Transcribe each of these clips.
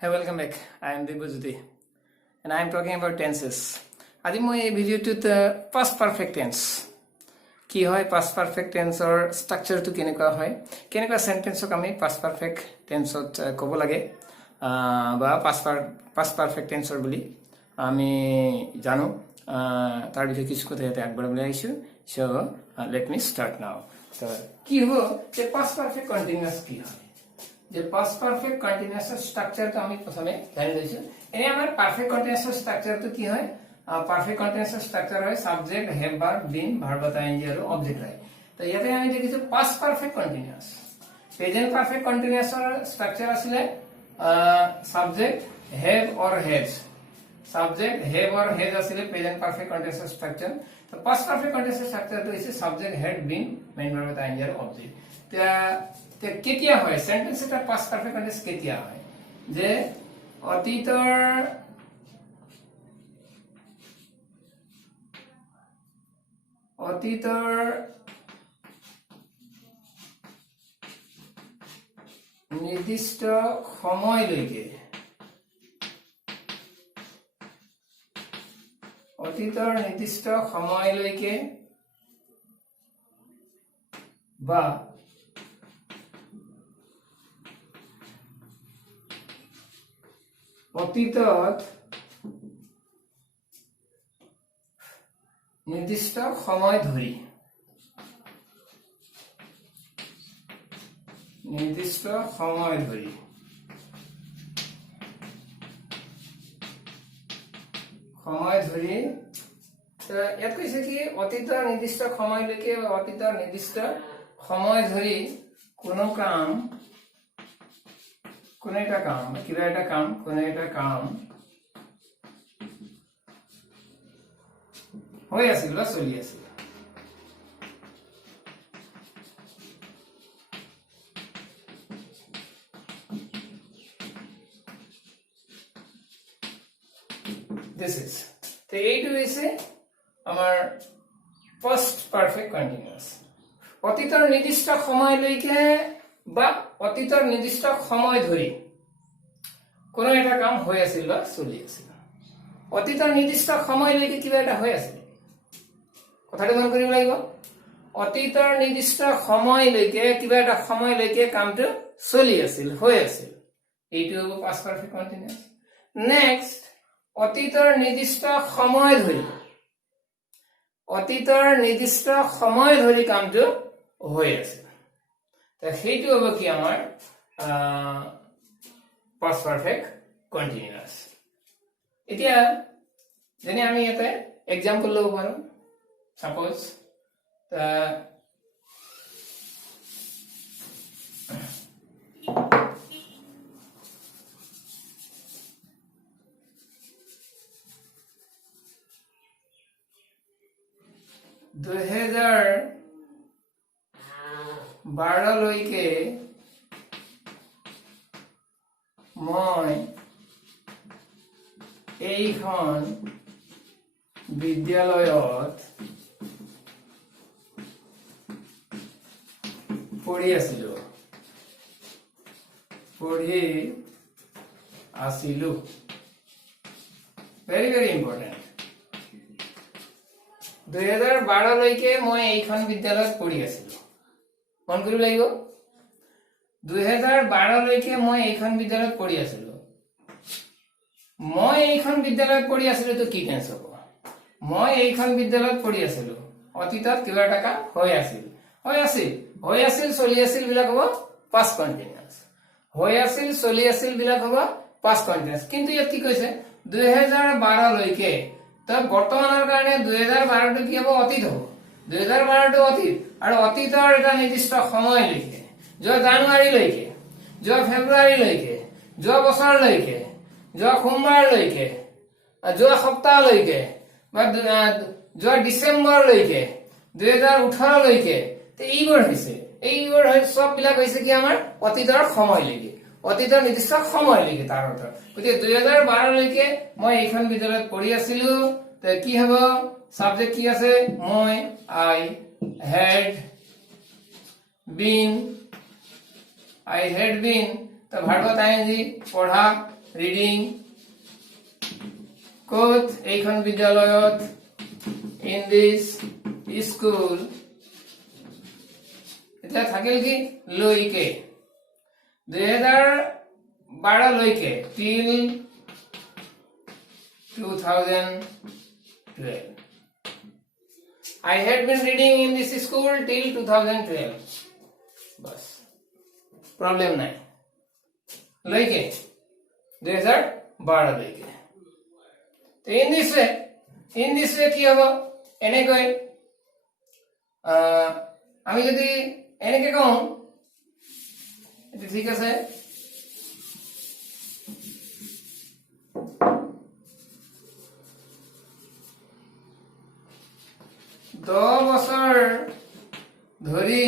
Hey, welcome back. I am Dibujyoti and I am talking about tenses. আজি মই এই ভিডিঅ'টোত past perfect tense কি হয়, past perfect tense or structureটো কেনেকুৱা হয়, কেনেকুৱা সেন্টেন্সক আমি past perfect tenseত ক'ব লাগে বা past perfect tense বুলি আমি জানো, তাৰ বিষয়ে কিছু কথা ইয়াতে আগবঢ়াবলৈ আহিছোঁ. So let me start now. So কি হ'ব যে past perfect continuous কি হয়, যে past perfect continuous structure তো আমি প্রথমে জানি লৈছো. এনে আমাৰ perfect continuous structure তো কি হয়, perfect continuous structure হয় subject, have verb, been, verb বা ing আৰু object হয়. তো ইয়াতে আমি দেখিছো past perfect continuous. present perfect continuous structure আছিলে subject, have or has. subject, have or has আছিলে present perfect continuous structure. তো past perfect continuous structure তো হৈছে subject, had, been, main verb বা ing আৰু object. তে কেতিয়া হয় সেন্টেন্স এটা পাস্ট পাৰফেক্ট কন্টিনিউয়াস কেতিয়া হয়, যে অতীতৰ নিৰ্দিষ্ট সময়লৈকে বা অতীতত নিৰ্দিষ্ট সময় ধৰি ইয়াত কৈছে কি অতীতৰ নিৰ্দিষ্ট সময়লৈকে বা অতীতৰ নিৰ্দিষ্ট সময় ধৰি কোনো এটা কাম হৈ আছিল বা চলি আছিল. This is তো এইটো হৈছে আমাৰ past perfect continuous. অতীতৰ নিৰ্দিষ্ট সময়লৈকে বা অতীতৰ নিৰ্দিষ্ট সময় ধৰি কোনো এটা কাম হৈ আছিল বা চলি আছিল. অতীতৰ নিৰ্দিষ্ট সময়লৈকে কিবা এটা হৈ আছিল, কথাটো মন কৰিব লাগিব. অতীতৰ নিৰ্দিষ্ট সময়লৈকে কিবা এটা সময়লৈকে কামটো চলি আছিল, হৈ আছিল, এইটো হ'ব past perfect continuous. নেক্সট, অতীতৰ নিৰ্দিষ্ট সময় ধৰি কামটো হৈ আছিল, সেইটো হ'ব কি আমাৰ past perfect continuous. এতিয়া যেনে আমি ইয়াতে এক্সাম্পল ল'ব পাৰো. সাপোজ লৈকে মই এইখন বিদ্যালয়ত পঢ়ি আছিলো. Very very important. 2012 লৈকে মই এইখন বিদ্যালয়ত পঢ়ি আছিলো. মন কৰিব লাগিব, 2012 লৈকে মই এইখন বিদ্যালয়ত পঢ়ি আছিলো. মই এইখন বিদ্যালয়ত পঢ়ি আছিলো তো কি টেন্স হ'ব? মই এইখন বিদ্যালয়ত পঢ়ি আছিলো, অতীতত কিবা এটা কাম হৈ আছিল, চলি আছিল বিলাক হ'ব past continuous. হৈ আছিল, চলি আছিল বিলাক হ'ব past continuous. কিন্তু ইয়াত কি কৈছে 2012 লৈকে, তো বৰ্তমানৰ কাৰণে 2012 টো কি হ'ব? অতীত হ'ব. 2012 টো অতীত, আৰু অতীতৰ এটা নিৰ্দিষ্ট সময়লৈকে, যোৱা জানুৱাৰীলৈকে, যোৱা ফেব্ৰুৱাৰীলৈকে, যোৱা বছৰলৈকে, যোৱা সোমবাৰলৈকে, যোৱা সপ্তাহলৈকে, বা যোৱা ডিচেম্বৰলৈকে, 2018 লৈকে, তো এইবোৰ সব বিলাক হৈছে কি আমাৰ অতীতৰ সময়লৈকে, অতীতৰ নিৰ্দিষ্ট সময়লৈকে. তাৰ অৰ্থ গতিকে 2012 লৈকে মই এইখন বিদ্যালয়ত পঢ়ি আছিলো, তো কি হ'ব? সাবজেক্ট কি আছে? মই, আই had been, তো ভাৰ্বত ing, পঢ়া, ৰিডিং ক'ত এইখন বিদ্যালয়ত ইন দিস স্কুল এটা থাকিল কি লৈকে 2012 লৈকে till 2012 I had been reading in this school till 2012 बस प्रॉब्लम নাই লৈকে 2012 লৈকে তো in this way কি হ'ব এনেকৈ আমি যদি এনেকৈ কওঁ এটা ঠিক আছে দহ বছৰ ধৰি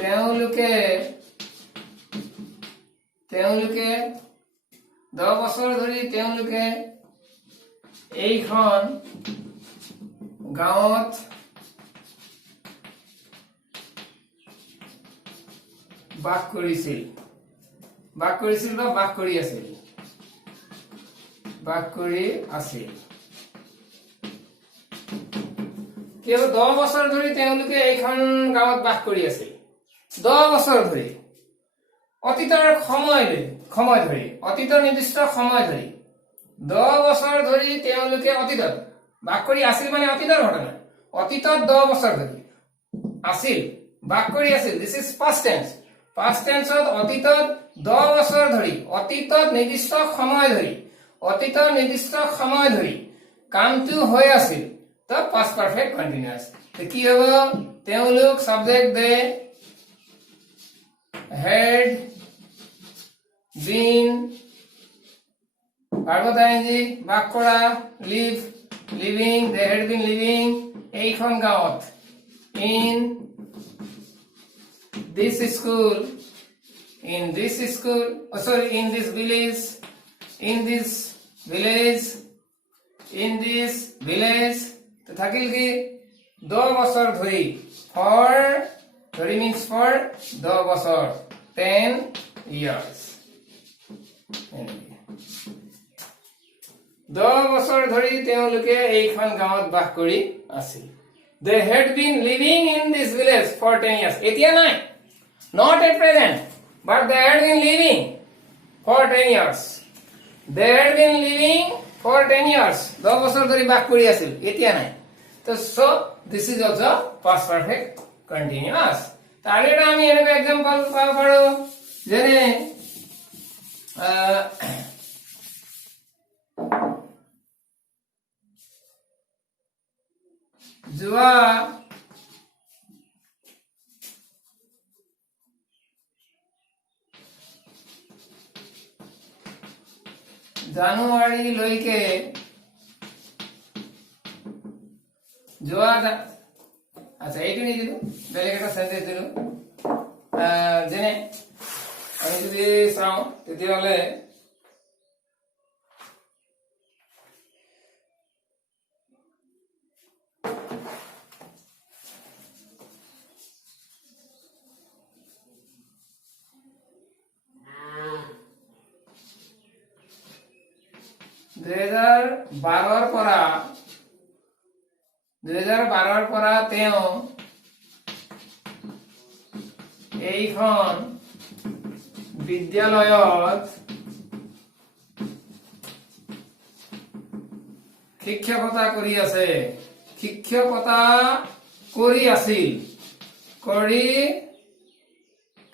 তেওঁলোকে 10 বছৰ ধৰি তেওঁলোকে এইখন গাঁৱত বাস কৰিছিল বা বাস কৰি আছিল কেৱল 10 বছৰ ধৰি তেওঁলোকে এইখন গাঁৱত বাস কৰি আছিল 10 বছৰ ধৰি অতীতৰ নিৰ্দিষ্ট সময় ধৰি 10 বছৰ ধৰি তেওঁলোকে অতীতত বাস কৰি আছিল মানে অতীতৰ ঘটনা অতীতত 10 বছৰ ধৰি আছিল বাস কৰি আছিল দিস ইজ পাস্ট টেন্সত অতীতত 10 বছৰ ধৰি অতীতত নিৰ্দিষ্ট সময় ধৰি কামটো হৈ আছিল তো পাস্ট পারফেক্ট কন্টিনিউয়াস তো কি হ'ব তেওঁলোক সাবজেক্ট দে had been পার্বতাইজি বাস কৰা living they had been living এইখন গাঁৱত in this village তো থাকিল কি 10 বছৰ ধৰি ধৰি means for 10 বছৰ 10 years 10 বছৰ ধৰি তেওঁলোকে এইখন গাঁৱত বাস কৰি আছিল they had been living in this village for 10 years এতিয়া নাই not at present but they had been living for 10 years 10 বছৰ ধৰি বাস কৰি আছিল এতিয়া নাই তো so this is also past perfect continuous তাহলে এটা আমি এনেকৈ एग्जांपल পাব পাৰো যেনে যোৱা জানুৱাৰী লৈকে আচ্ছা এইটো নি দিলো বেলেগ এটা সেন্টেন্স দিলো যেনে আমি যদি চাওঁ তেতিয়াহলে দুই হাজাৰ বাৰৰ পৰা তেওঁ এইখন বিদ্যালয়ত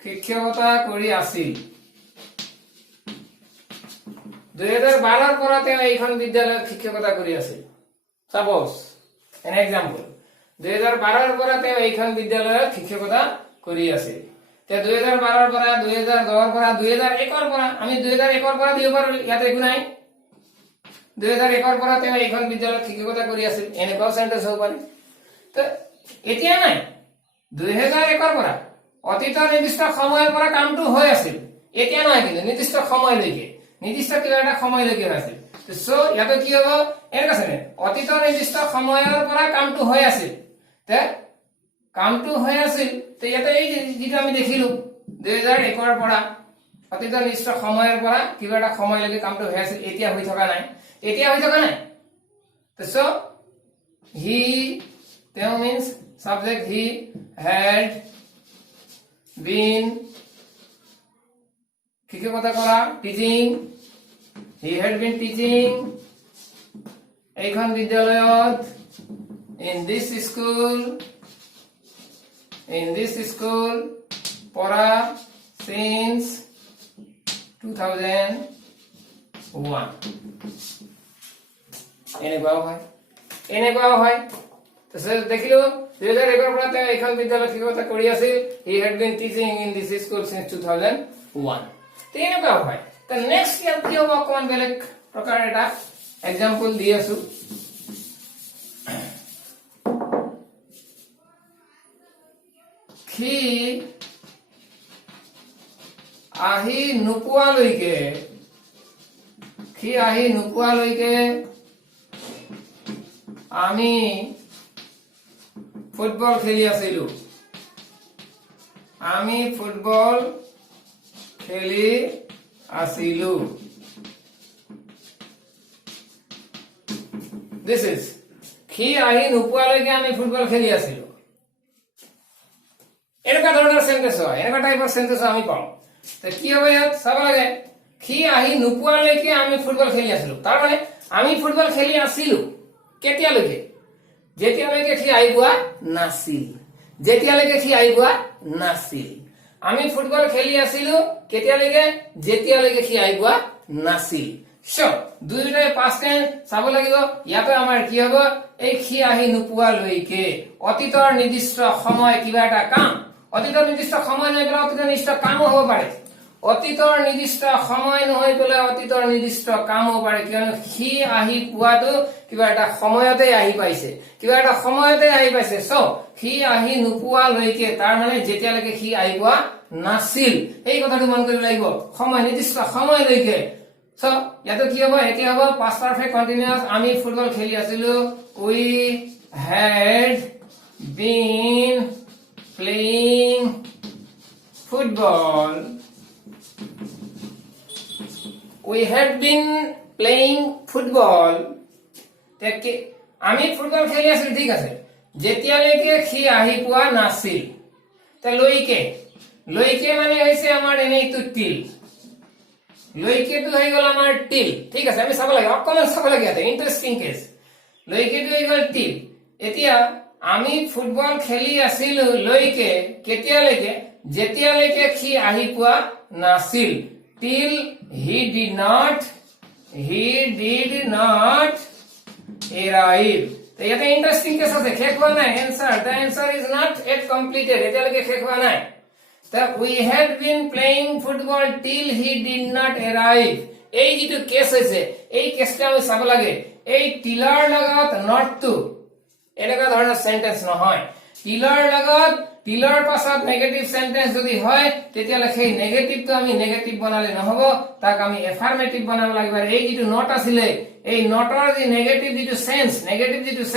শিক্ষকতা কৰি আছিল 2012 পৰা তেওঁ এইখন বিদ্যালয়ত শিক্ষকতা কৰি আছিল সাপোজ an example 2012 পৰা তেওঁ এইখন বিদ্যালয়ত শিক্ষকতা কৰি আছিল তে 2012 পৰা 2010 পৰা 2001 পৰা আমি 2001 পৰা দিব পাৰো ইয়াতে একো নাই 2001 পৰা তেওঁ এইখন বিদ্যালয়ত শিক্ষকতা কৰি আছিল এনেকুৱা সেন্টেন্স হ'ব পাৰে তো এতিয়া নাই 2001 পৰা অতীতৰ নিৰ্দিষ্ট সময়ৰ পৰা কামটো হৈ আছিল এতিয়া নহয় কিন্তু নিৰ্দিষ্ট সময়লৈকে নিৰ্দিষ্ট কিবা এটা সময়লৈকে আছিল তো সো ইয়াতে কি হ'ব এনেকুৱা আছে অতীতৰ নিৰ্দিষ্ট সময়ৰ পৰা কামটো হৈ আছিল তে কামটো হৈ আছিল তে ইয়াতে এই যেটা আমি দেখিলো 2001 পৰা অতীতৰ নিশ্চিত সময়ৰ পৰা কিবা এটা সময়লৈকে কামটো হৈ আছে, এতিয়া হৈ থকা নাই, so he তেওঁ means subject he had been কি কথা কৰা teaching, he had been teaching এইখন বিদ্যালয়ত in this school পঢ়া since 2001 এনেকুৱাও হয় দেখিলো 2001 পৰা তেওঁ এইখন বিদ্যালয়ত শিক্ষকতা কৰি আছিল, he had been teaching in this school since 2001 তেনেকুৱাও হয়। তো নেক্সট কি হ'ব অকমান বেলেগ প্ৰকাৰ এটা এক্সাম্পল দি আছো। সি আহি নোপোৱালৈকে আমি ফুটবল খেলি আছিলো। This is সি আহি নোপোৱালৈকে আমি ফুটবল খেলি আছিলো। এনেকুৱা ধৰণৰ সেন্টেন্স হয়, এনেকুৱা টাইপৰ সেন্টেন্স আমি পাওঁ। তো কি হবে ইয়াত চাব লাগে, সি আহি নোপোৱালৈকে আমি ফুটবল খেলি আছিলো, তাৰ মানে আমি ফুটবল খেলি আছিলো কেতিয়ালৈকে? যেতিয়ালৈকে সি আহি পোৱা নাছিল। আমি ফুটবল খেলি আছিলো কেতিয়ালৈকে? যেতিয়ালৈকে সি আহি পোৱা নাছিল। দুইটাই পাস্ট টেন্স চাব লাগিব। ইয়াতে আমাৰ কি হ'ব, এই সি আহি নোপোৱালৈকে অতীতৰ নিৰ্দিষ্ট সময় কিবা এটা কাম, অতীতৰ নিৰ্দিষ্ট সময় নহয় পেলাই অতীতৰ নিৰ্দিষ্ট কামো হ'ব পাৰে, অতীতৰ নিৰ্দিষ্ট সময় নহয় পেলাই অতীতৰ নিৰ্দিষ্ট কাম হ'ব পাৰে, কিয়নো সি আহি পোৱাটো কিবা এটা সময়তে আহি পাইছে। সো সি আহি নোপোৱালৈকে তাৰ মানে যেতিয়ালৈকে সি আহি পোৱা নাছিল, এই কথাটো মন কৰিব লাগিব, সময় নিৰ্দিষ্ট সময়লৈকে। সো ইয়াতে কি হ'ব, এতিয়া হ'ব past perfect continuous, আমি ফুটবল খেলি আছিলো, we had been playing football, আমি ফুটবল খেলি আছিলো, ঠিক আছে, যেতিয়ালৈকে সি আহি পোৱা নাছিল। তে লৈকে মানে হৈছে আমাৰ এনেইটো টিল, লৈকেটো হৈ গ'ল আমাৰ টিল, ঠিক আছে, আমি চাব লাগে, অকমান চাব লাগে, ইয়াতে ইন্টাৰেষ্টিং কেছ। লৈকেটো হৈ গ'ল টিল। এতিয়া আমি ফুটবল খেলি আছিলো লৈকে কেতিয়ালৈকে? যেতিয়ালৈকে সি আহি পোৱা নাছিল, till he did not arrive। তো ইয়াতে ইন্টাৰেষ্টিং কেছ আছে, শেষ হোৱা নাই answer, the answer is not yet completed, এতিয়ালৈকে শেষ হোৱা নাই। we had been playing football till he did not arrive, এই যিটো কেছ হৈছে, এই কেছটা আমি চাব লাগে। এই টিলাৰ লগত নটটো এনেকুৱা ধৰণৰ সেন্টেন্স নহয়, টিলাৰ পাছত নেগেটিভ সেন্টেন্স যদি হয় তেতিয়ালে সেই নেগেটিভটো আমি নেগেটিভ বনালে নহব, তাক আমি এফাৰ্মেটিভ বনাব লাগিব। এই যিটো নট আছিলে, এই নটৰ যি নেগেটিভ যিটো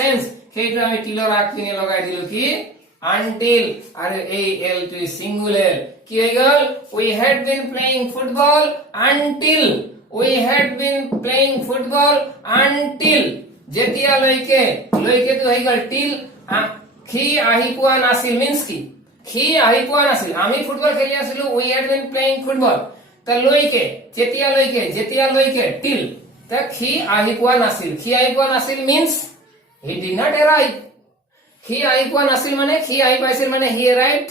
সেন্স সেইটো আমি টিলৰ আগপিনে লগাই দিলো কি until, আৰু এই এল টো সিঙ্গুলার, কি হৈ গল, we had been playing football until, যেতিয়ালৈকে, লৈকেটো হৈ গল টিল, সি আহি পোৱা নাছিল মিন্স কি, সি আহি পোৱা নাছিল, আমি ফুটবল খেলি আছিলো, we had been playing football। তা লৈকে, যেতিয়ালৈকে টিল, তা সি আহি পোৱা নাছিল means he did not arrive। সি আহি পোৱা নাছিল মানে, সি আহি পাইছিল মানে he arrived,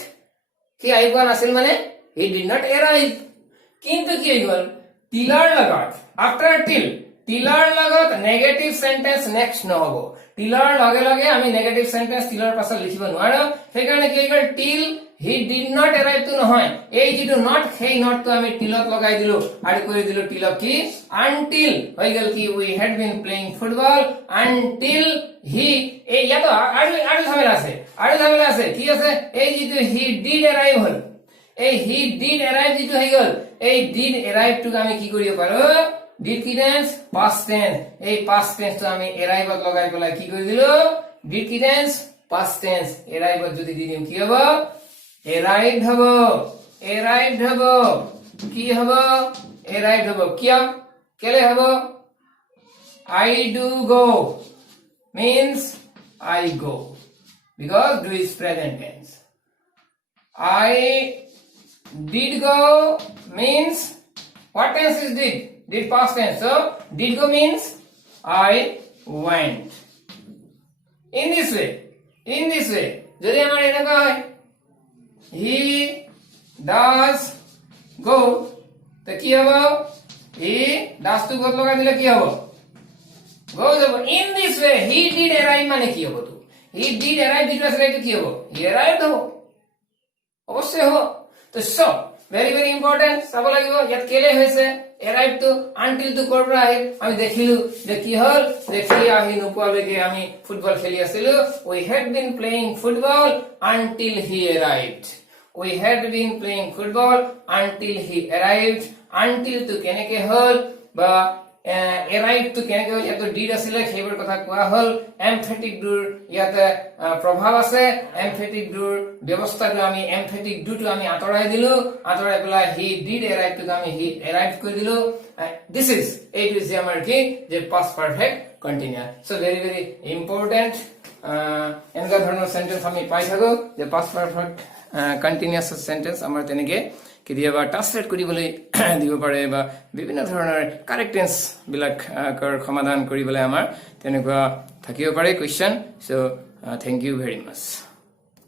সি আহি পোৱা নাছিল মানে he did not arrive। কিন্তু কি হৈ গল, টিলাৰ লগত, আফটাৰ টিলাৰ লগত নেগেটিভ সেন্টেন্স নেক্সট নহব, টিলাৰ লগে লগে আমি নেগেটিভ সেন্টেন্স টিলাৰ পাছত লিখিব নোৱাৰো, সেইকাৰণে কি হৈ গল, টিল he did not arrive তো নহয়, এই যিটো নট, সেই নটটো আমি টিলত লগাই দিলো আৰু কৰি দিলো টিলক কি until, হৈ গল কি we had been playing football until he, এই ইয়াতো আৰু ঝামেলা আছে, কি আছে, এই যিটো he did arrive হল, এই he did arrive যিটো হৈ গল, এই did arrive টোক আমি কি কৰিব পাৰো, did কি টেন্স, past tense, এই past tense টো আমি arrive ত লগাই পেলাই কি কৰি দিলো, did কি টেন্স, past tense, arrive ত যদি দি দিম কি হ'ব, arrived হব। arrived হবো কি হবো arrived হবো কিয়া কেলে হবো I do go means I go because do is present tense. I did go means what tense is did? Did past tense. So did go means I went. In this way. যদি আমার এনেকা হয় he does go তো কি হবে he does to go লগাই দিলে কি হবে goes হবে in this way he did arrive মানে কি হবে তো he did arrive did was right কি হবে he arrived হবে অবশ্যই হবে তো সব very very important চাব লাগিব ইয়াত কেলে হৈছে arrive to until to কৰব আহে আমি দেখিলো যে কি হল দেখি আহি নোপোৱালৈকে আমি ফুটবল খেলি আছিলো we had been playing football until he arrived we had been playing football until he arrived until to কেনেকে হল বা arrived to কেনেকে হল ইয়াত did আছিল সেইবোৰ কথা কোৱা হল emphatic do ইয়াত প্ৰভাৱ আছে emphatic do ব্যৱস্থাটো আমি emphatic do টো আমি আতৰাই দিলো আতৰাই পেলাই he did arrive to আমি he arrived কৰি দিলো this is it is আমাৰ কি যে past perfect continuous so very very important এনেকুৱা ধৰণৰ সেন্টেন্স আমি পাই থাকো যে past perfect continuous সেন্টেন্স আমাৰ তেনেকে কেতিয়াবা ট্ৰান্সলেট কৰিবলৈ দিব পাৰে বা বিভিন্ন ধৰণৰ কাৰেক্ট টেন্স বিলাকৰ সমাধান কৰিবলৈ আমাৰ তেনেকুৱা থাকিব পাৰে question so thank you very mass